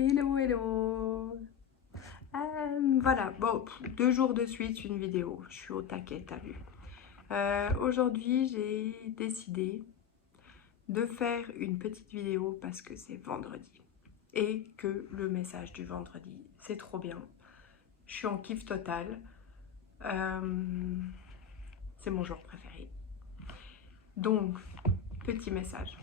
Hello, hello. Voilà, bon, 2 jours de suite, une vidéo. Je suis au taquet, t'as vu. Aujourd'hui, j'ai décidé de faire une petite vidéo parce que c'est vendredi. Et que le message du vendredi, c'est trop bien. Je suis en kiff total. C'est mon jour préféré. Donc, petit message.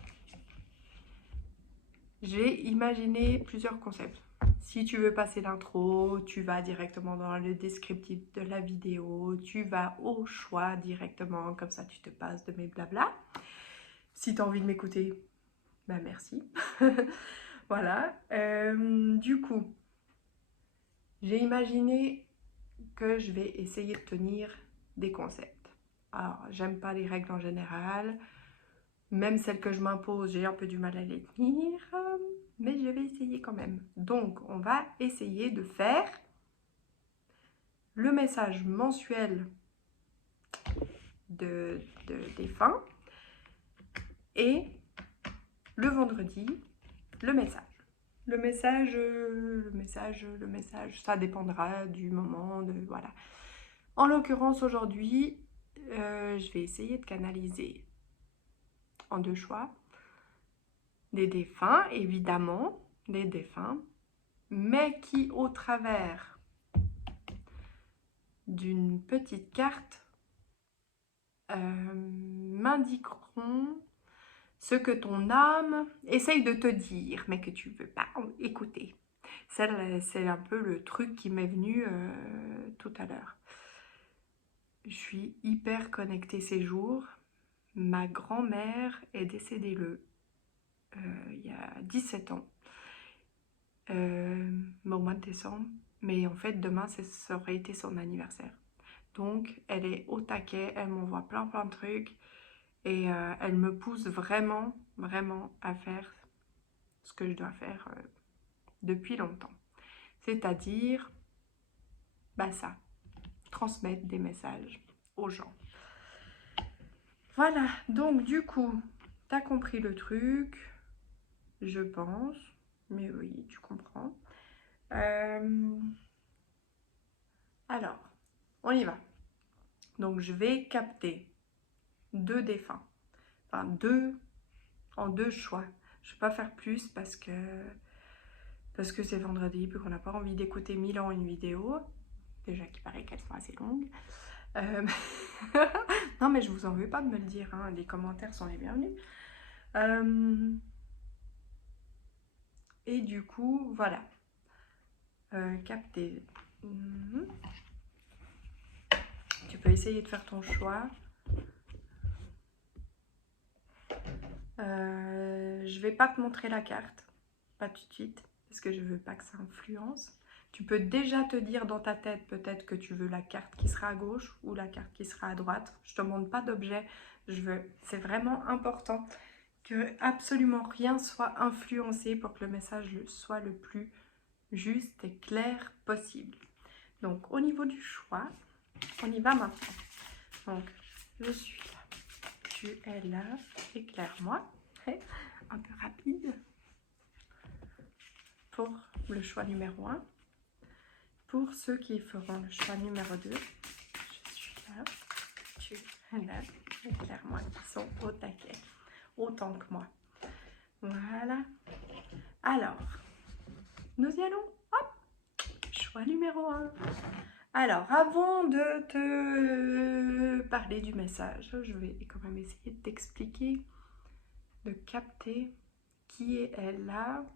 J'ai imaginé plusieurs concepts. Si tu veux passer l'intro, tu vas directement dans le descriptif de la vidéo, tu vas au choix directement, comme ça tu te passes de mes blabla. Si tu as envie de m'écouter, bah merci. Voilà. Du coup, j'ai imaginé que je vais essayer de tenir des concepts. Alors, j'aime pas les règles en général. Même celles que je m'impose, j'ai un peu du mal à les tenir, mais je vais essayer quand même. Donc, on va essayer de faire le message mensuel des fins et le vendredi, le message. Le message, ça dépendra du moment, voilà. En l'occurrence, aujourd'hui, je vais essayer de canaliser en 2 choix. Des défunts, évidemment, des défunts, mais qui, au travers d'une petite carte, m'indiqueront ce que ton âme essaye de te dire, mais que tu ne veux pas écouter. C'est un peu le truc qui m'est venu tout à l'heure. Je suis hyper connectée ces jours. Ma grand-mère est décédée il y a 17 ans. Au mois de décembre, mais en fait demain ça aurait été son anniversaire, donc elle est au taquet, elle m'envoie plein de trucs et elle me pousse vraiment à faire ce que je dois faire depuis longtemps, c'est-à-dire ça, transmettre des messages aux gens. Voilà, donc du coup t'as compris le truc, je pense, mais oui, tu comprends. Alors, on y va. Donc, je vais capter 2 défunts. Enfin, en 2 choix. Je ne vais pas faire plus parce que c'est vendredi, puis qu'on n'a pas envie d'écouter 1000 ans une vidéo. Déjà qu'il paraît qu'elles sont assez longues. Non, mais je vous en veux pas de me le dire, hein. Les commentaires sont les bienvenus. Et du coup, voilà. Capter. Tu peux essayer de faire ton choix. Je vais pas te montrer la carte, pas tout de suite, parce que je veux pas que ça influence. Tu peux déjà te dire dans ta tête peut-être que tu veux la carte qui sera à gauche ou la carte qui sera à droite. Je te montre pas d'objet, c'est vraiment important que absolument rien soit influencé pour que le message soit le plus juste et clair possible. Donc au niveau du choix, on y va maintenant. Donc je suis là, tu es là, éclaire-moi. Un peu rapide pour le choix numéro 1. Pour ceux qui feront le choix numéro 2, je suis là, tu es là, éclaire-moi, qui sont au taquet, autant que moi. Voilà. Alors, nous y allons. Hop, choix numéro 1. Alors, avant de te parler du message, je vais quand même essayer de t'expliquer, de capter qui est elle là,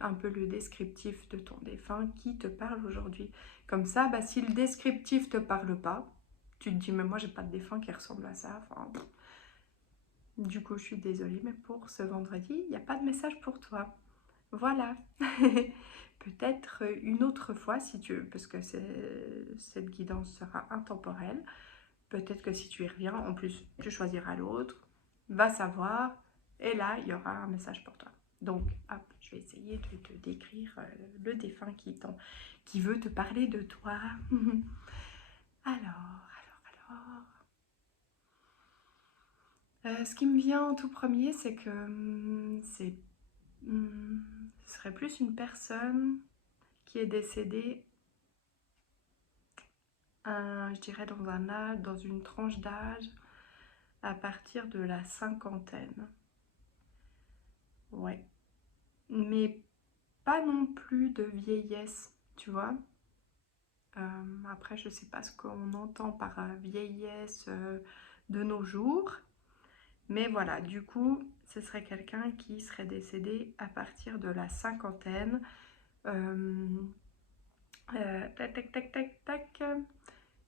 un peu le descriptif de ton défunt qui te parle aujourd'hui. Comme ça, si le descriptif te parle pas, tu te dis mais moi j'ai pas de défunt qui ressemble à ça. Enfin, du coup je suis désolée, mais pour ce vendredi, il n'y a pas de message pour toi. Voilà. Peut-être une autre fois si tu veux, parce que cette guidance sera intemporelle. Peut-être que si tu y reviens, en plus tu choisiras l'autre, va savoir, et là il y aura un message pour toi. Donc hop, je vais essayer de te décrire le défunt qui veut te parler de toi. Alors. Ce qui me vient en tout premier, c'est que c'est Ce serait plus une personne qui est décédée, je dirais dans une tranche d'âge à partir de la cinquantaine. Ouais. Mais pas non plus de vieillesse, tu vois. Après, je sais pas ce qu'on entend par vieillesse de nos jours. Mais voilà, du coup, ce serait quelqu'un qui serait décédé à partir de la cinquantaine. Tac, tac, tac, tac, tac,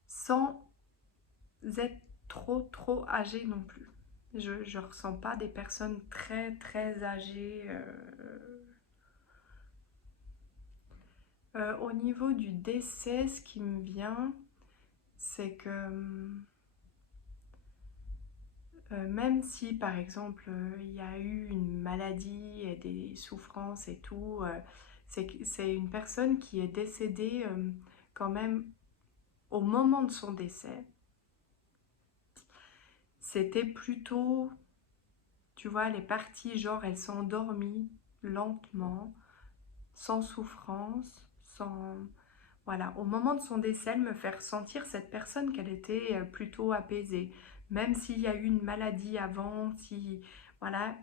sans être trop âgé non plus. Je ressens pas des personnes très âgées. Au niveau du décès, ce qui me vient, c'est que même si par exemple il y a eu une maladie et des souffrances et tout, c'est une personne qui est décédée quand même au moment de son décès. C'était plutôt, tu vois, elle est partie, genre elle s'est endormie lentement, sans souffrance, sans... Voilà, au moment de son décès, elle me fait ressentir cette personne qu'elle était plutôt apaisée. Même s'il y a eu une maladie avant, si... Voilà,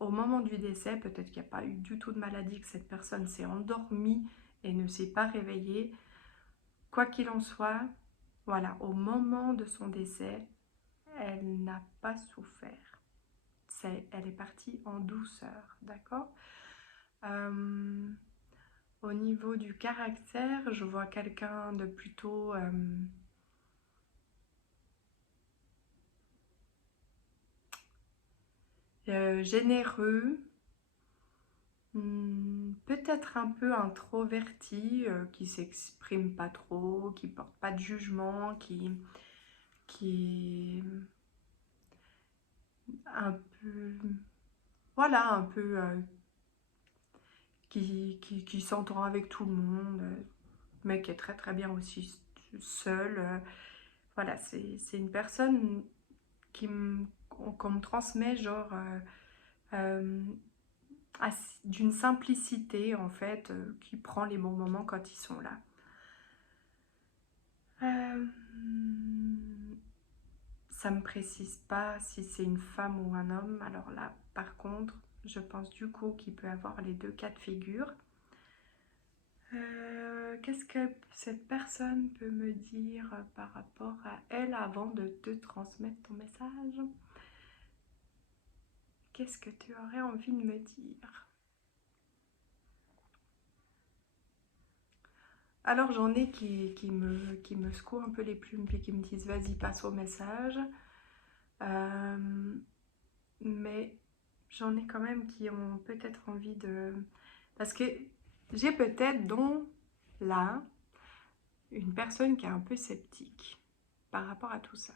au moment du décès, peut-être qu'il n'y a pas eu du tout de maladie, que cette personne s'est endormie et ne s'est pas réveillée. Quoi qu'il en soit, voilà, au moment de son décès, elle n'a pas souffert. Elle est partie en douceur, d'accord. Au niveau du caractère, je vois quelqu'un de plutôt généreux, peut-être un peu introverti, qui s'exprime pas trop, qui porte pas de jugement, qui est un peu, voilà, un peu qui s'entend avec tout le monde, mais qui est très bien aussi seul. Voilà, c'est une personne qu'on me transmet genre euh, d'une simplicité en fait, qui prend les bons moments quand ils sont là. Euh, Ça me précise pas si c'est une femme ou un homme. Alors là, par contre, je pense du coup qu'il peut avoir les deux cas de figure. Qu'est-ce que cette personne peut me dire par rapport à elle avant de te transmettre ton message? Qu'est-ce que tu aurais envie de me dire? Alors j'en ai qui me secouent un peu les plumes puis qui me disent vas-y passe au message. Euh, mais j'en ai quand même qui ont peut-être envie de... Parce que j'ai peut-être dont là une personne qui est un peu sceptique par rapport à tout ça.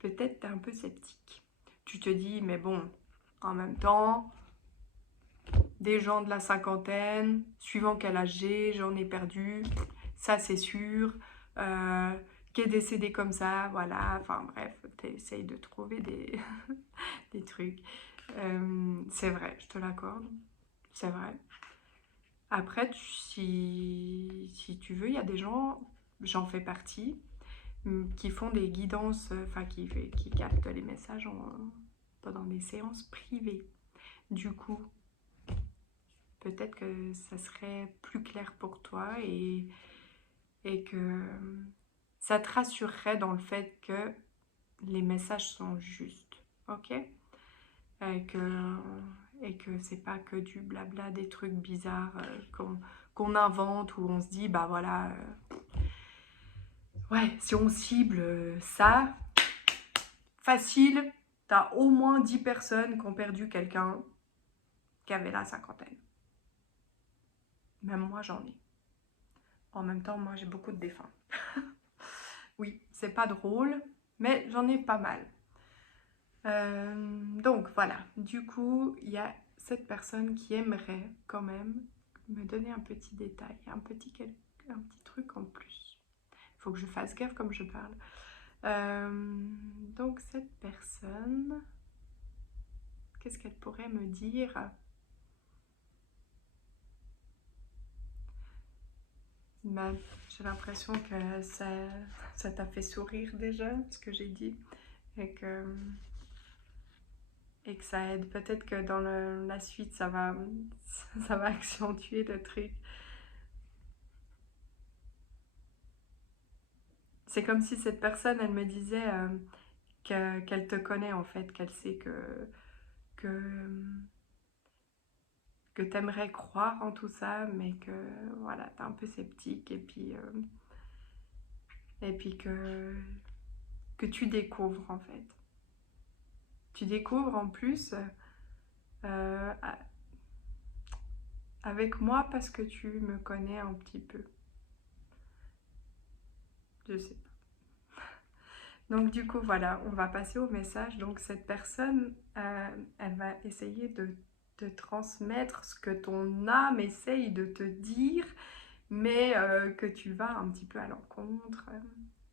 Peut-être t'es un peu sceptique. Tu te dis mais bon, en même temps, des gens de la cinquantaine, suivant quel âge j'ai, j'en ai perdu, ça c'est sûr, qui est décédé comme ça, voilà, enfin bref, t'essayes de trouver des, des trucs. C'est vrai, je te l'accorde, c'est vrai. Après, si tu veux, il y a des gens, j'en fais partie, qui font des guidances, enfin qui captent les messages pendant des séances privées. Du coup, peut-être que ça serait plus clair pour toi et que ça te rassurerait dans le fait que les messages sont justes, ok? Et que, et que c'est pas que du blabla, des trucs bizarres qu'on invente, où on se dit, bah voilà, ouais, si on cible ça, facile, t'as au moins 10 personnes qui ont perdu quelqu'un qui avait la cinquantaine. Même moi, j'en ai. En même temps, moi, j'ai beaucoup de défunts. Oui, c'est pas drôle, mais j'en ai pas mal. Donc voilà, du coup, il y a cette personne qui aimerait quand même me donner un petit détail, un petit truc en plus. Il faut que je fasse gaffe comme je parle. Donc cette personne, qu'est-ce qu'elle pourrait me dire? Ben, j'ai l'impression que ça t'a fait sourire déjà, ce que j'ai dit, et que ça aide. Peut-être que dans la suite, ça va accentuer le truc. C'est comme si cette personne, elle me disait qu'elle te connaît en fait, qu'elle sait que, que t'aimerais croire en tout ça, mais que voilà, t'es un peu sceptique et puis que tu découvres en fait. Tu découvres en plus euh, avec moi parce que tu me connais un petit peu. Je sais pas. Donc du coup, voilà, on va passer au message. Donc cette personne, elle va essayer de te transmettre ce que ton âme essaye de te dire, mais que tu vas un petit peu à l'encontre.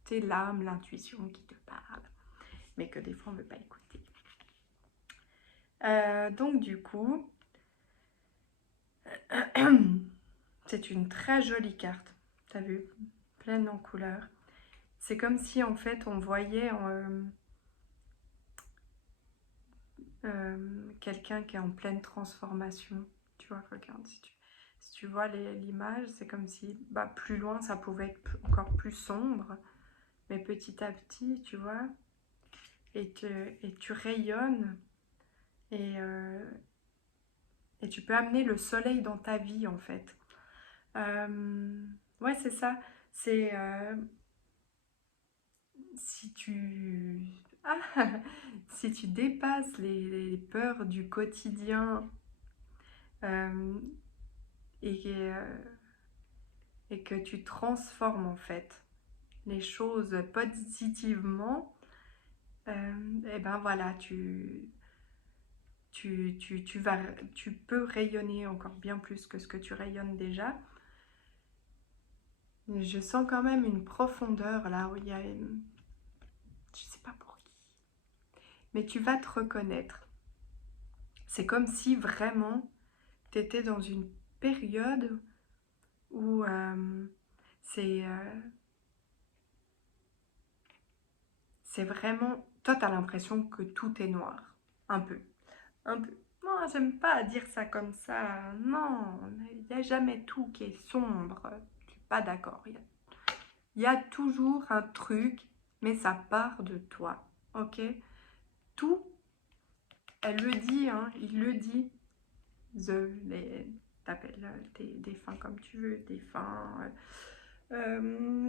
C'est l'âme, l'intuition qui te parle, mais que des fois on ne veut pas écouter. Donc du coup, c'est une très jolie carte, t'as vu, pleine en couleurs. C'est comme si en fait on voyait quelqu'un qui est en pleine transformation. Tu vois, regarde, si tu vois l'image, c'est comme si bah, plus loin ça pouvait être encore plus sombre, mais petit à petit, tu vois, et tu rayonnes et tu peux amener le soleil dans ta vie en fait. Ouais, c'est ça. C'est si tu ah, si tu dépasses les peurs du quotidien euh, et, et que tu transformes en fait les choses positivement, et ben voilà, tu peux rayonner encore bien plus que ce que tu rayonnes déjà. Je sens quand même une profondeur là où il y a une... Je sais pas pour qui, mais tu vas te reconnaître. C'est comme si vraiment tu étais dans une période où c'est euh, c'est vraiment... Toi, tu as l'impression que tout est noir. Un peu. Un peu. Non, j'aime pas dire ça comme ça. Non, il n'y a jamais tout qui est sombre. Je suis pas d'accord. Il y a toujours un truc, mais ça part de toi. Ok? Tout, elle le dit, hein, il le dit. T'appelles tes défunts comme tu veux, défunts,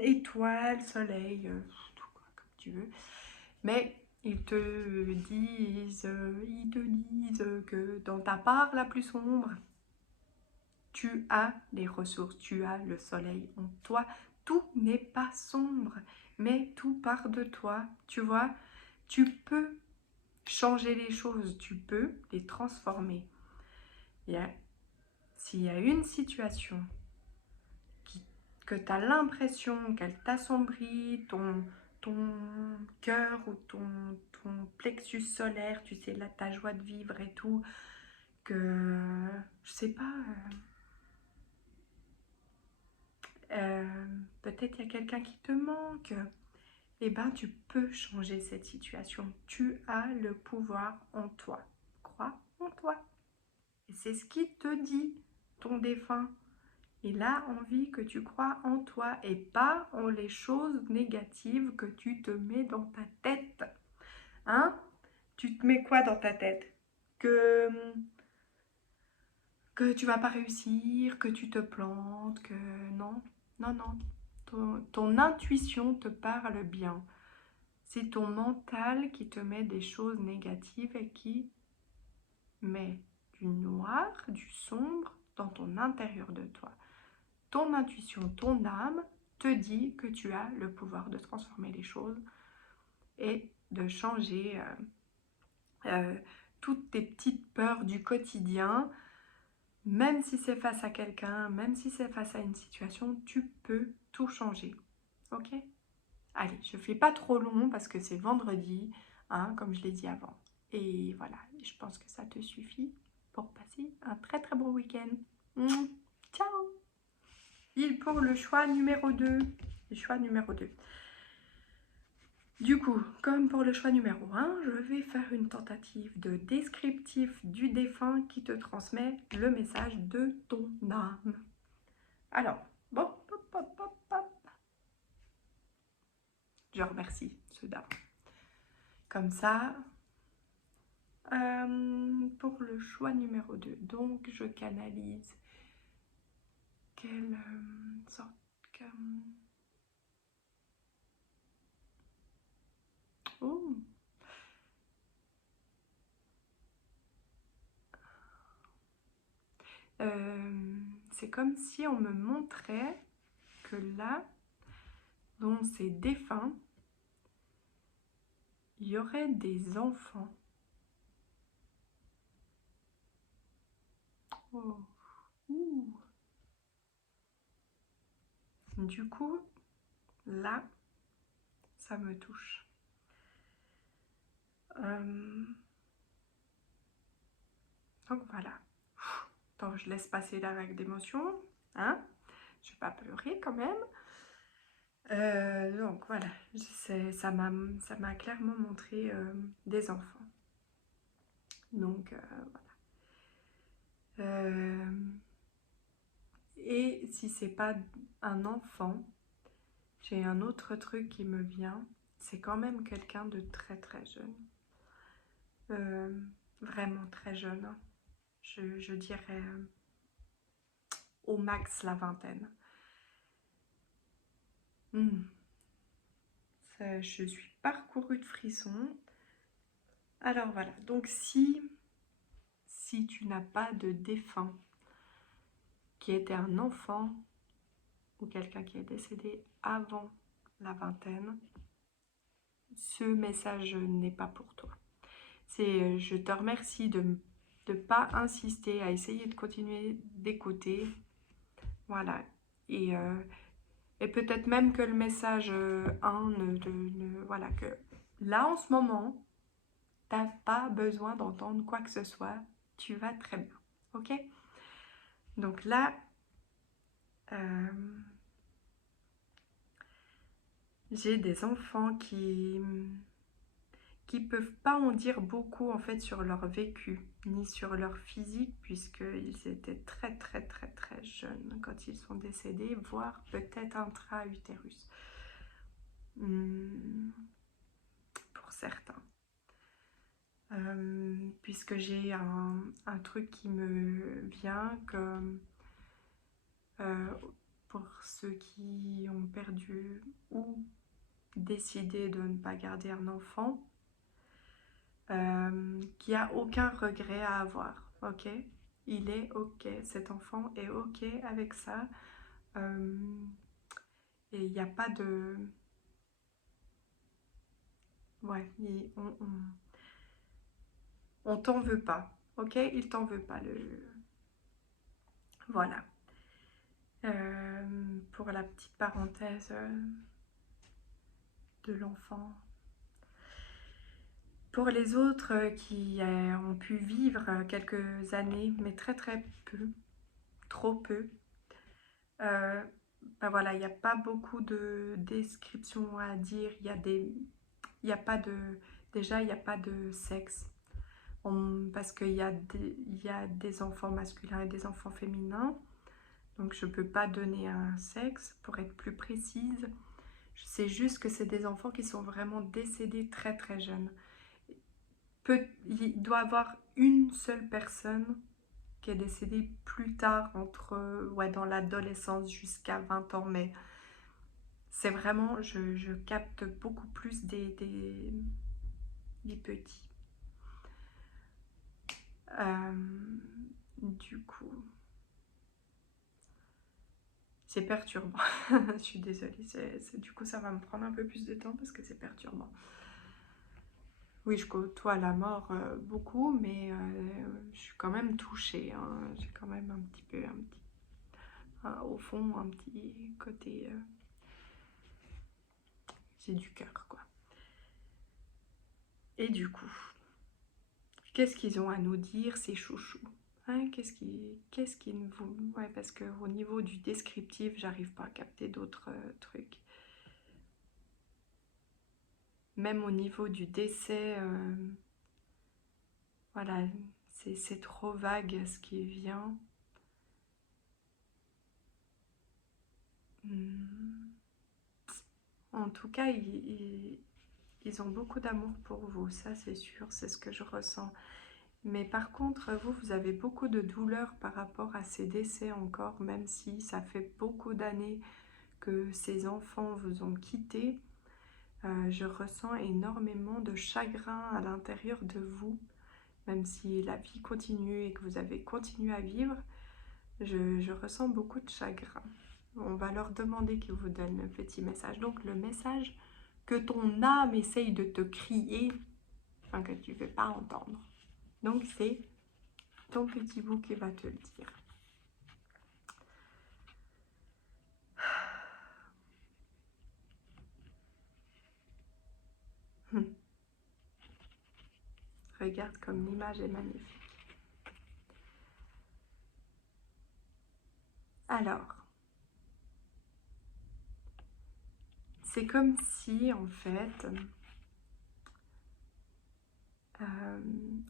étoiles, soleil, tout quoi, comme tu veux. Mais ils te disent que dans ta part la plus sombre, tu as les ressources, tu as le soleil en toi. Tout n'est pas sombre, mais tout part de toi. Tu vois, tu peux changer les choses, tu peux les transformer. S'il y a une situation que tu as l'impression qu'elle t'assombrit, ton cœur ou ton plexus solaire, tu sais, là, ta joie de vivre et tout, que, je sais pas, peut-être il y a quelqu'un qui te manque, eh ben tu peux changer cette situation. Tu as le pouvoir en toi. Crois en toi. Et c'est ce qui te dit, ton défunt. Il a envie que tu crois en toi et pas en les choses négatives que tu te mets dans ta tête. Hein? Tu te mets quoi dans ta tête? Que, que tu vas pas réussir, que tu te plantes, que non, non, non. Ton intuition te parle bien. C'est ton mental qui te met des choses négatives et qui met du noir, du sombre dans ton intérieur de toi. Ton intuition, ton âme te dit que tu as le pouvoir de transformer les choses et de changer toutes tes petites peurs du quotidien. Même si c'est face à quelqu'un, même si c'est face à une situation, tu peux tout changer. Ok? Allez, je ne fais pas trop long parce que c'est vendredi, hein, comme je l'ai dit avant. Et voilà, je pense que ça te suffit pour passer un très très bon week-end. Ciao. Et pour le choix numéro 2. Le choix numéro 2. Du coup, comme pour le choix numéro 1, je vais faire une tentative de descriptif du défunt qui te transmet le message de ton âme. Alors, bon, hop, hop, hop, hop. Je remercie ceux d'avant. Comme ça, pour le choix numéro 2, donc je canalise quelle sorte que... Oh. C'est comme si on me montrait que là, dans ces défunts, il y aurait des enfants. Oh. Ouh. Du coup, là, ça me touche. Donc voilà. Donc je laisse passer la vague d'émotions. Hein? Je vais pas pleurer quand même. Donc voilà, ça m'a clairement montré des enfants. Donc voilà. Et si c'est pas un enfant, j'ai un autre truc qui me vient. C'est quand même quelqu'un de très très jeune. Vraiment très jeune. Hein. Je dirais au max la vingtaine. Je suis parcourue de frissons. Alors voilà, donc si tu n'as pas de défunt qui était un enfant ou quelqu'un qui est décédé avant la vingtaine, ce message n'est pas pour toi. Je te remercie de ne pas insister, à essayer de continuer d'écouter. Voilà. Et peut-être même que le message 1, voilà, que là en ce moment, tu n'as pas besoin d'entendre quoi que ce soit. Tu vas très bien. Ok? Donc là, j'ai des enfants qui peuvent pas en dire beaucoup en fait sur leur vécu, ni sur leur physique, puisqu'ils étaient très très très très jeunes quand ils sont décédés, voire peut-être intra-utérus. Pour certains. Puisque j'ai un truc qui me vient comme pour ceux qui ont perdu ou décidé de ne pas garder un enfant, qui a aucun regret à avoir, ok? Il est ok, cet enfant est ok avec ça, et il n'y a pas de... Ouais, on t'en veut pas, ok? Il t'en veut pas, Voilà. Pour la petite parenthèse de l'enfant. Pour les autres qui ont pu vivre quelques années, mais très très peu, trop peu, ben voilà, il n'y a pas beaucoup de descriptions à dire. Il y a pas de, déjà, il n'y a pas de sexe. Parce qu'il y a des enfants masculins et des enfants féminins. Donc je ne peux pas donner un sexe pour être plus précise. Je sais juste que c'est des enfants qui sont vraiment décédés très très jeunes. Il doit y avoir une seule personne qui est décédée plus tard, dans l'adolescence jusqu'à 20 ans, mais c'est vraiment, je capte beaucoup plus des petits. Du coup, c'est perturbant. Je suis désolée, du coup ça va me prendre un peu plus de temps parce que c'est perturbant. Oui, je côtoie la mort beaucoup, mais je suis quand même touchée. Hein. J'ai quand même un petit peu, au fond, un petit côté... j'ai du cœur, quoi. Et du coup, Qu'est-ce qu'ils ont à nous dire, ces chouchous? Hein, qu'est-ce qui ne vous... Ouais, parce qu'au niveau du descriptif, j'arrive pas à capter d'autres trucs. Même au niveau du décès, voilà, c'est trop vague ce qui vient. En tout cas, ils ont beaucoup d'amour pour vous, ça c'est sûr, c'est ce que je ressens. Mais par contre, vous avez beaucoup de douleur par rapport à ces décès encore, même si ça fait beaucoup d'années que ces enfants vous ont quitté. Je ressens énormément de chagrin à l'intérieur de vous, même si la vie continue et que vous avez continué à vivre, je ressens beaucoup de chagrin. On va leur demander qu'ils vous donnent un petit message. Donc le message que ton âme essaye de te crier, enfin que tu ne veux pas entendre. Donc c'est ton petit bout qui va te le dire. Regarde comme l'image est magnifique. Alors, c'est comme si en fait,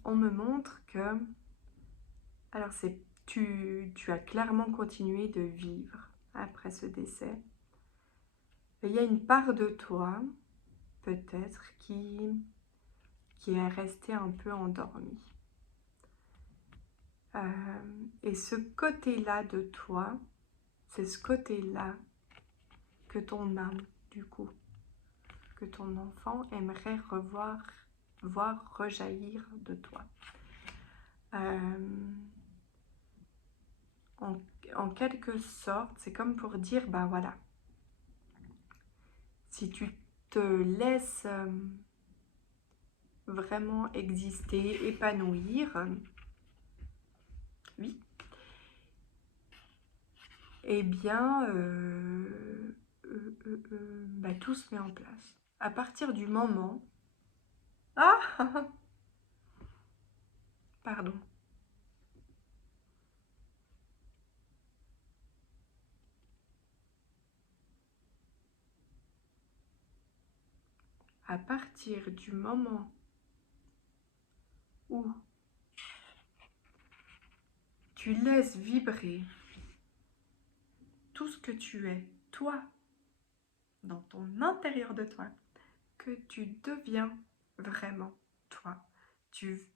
on me montre que, alors tu as clairement continué de vivre après ce décès. Il y a une part de toi, peut-être, qui est restée un peu endormie. Et ce côté-là de toi, c'est ce côté-là que ton âme, du coup, que ton enfant aimerait voir rejaillir de toi. En quelque sorte, c'est comme pour dire, ben voilà, si tu te laisses vraiment exister, épanouir, oui, eh bien, bah, tout se met en place. À partir du moment... Ah pardon. À partir du moment où tu laisses vibrer tout ce que tu es, toi, dans ton intérieur de toi, que tu deviens vraiment toi. Tu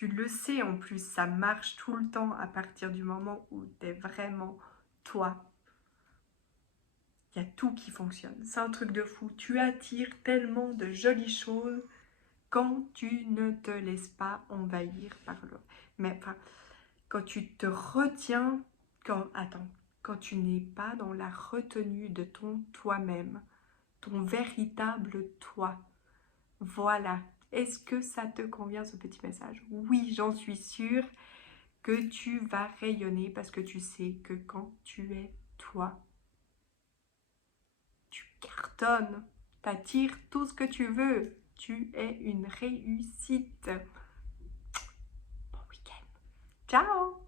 le sais en plus, ça marche tout le temps à partir du moment où tu es vraiment toi. Il y a tout qui fonctionne. C'est un truc de fou. Tu attires tellement de jolies choses quand tu ne te laisses pas envahir par l'autre. Mais enfin, quand tu te retiens, quand tu n'es pas dans la retenue de ton toi-même, ton véritable toi. Voilà. Est-ce que ça te convient ce petit message? Oui, j'en suis sûre que tu vas rayonner parce que tu sais que quand tu es toi, tu cartonnes, t'attires tout ce que tu veux. Tu es une réussite. Bon week-end. Ciao!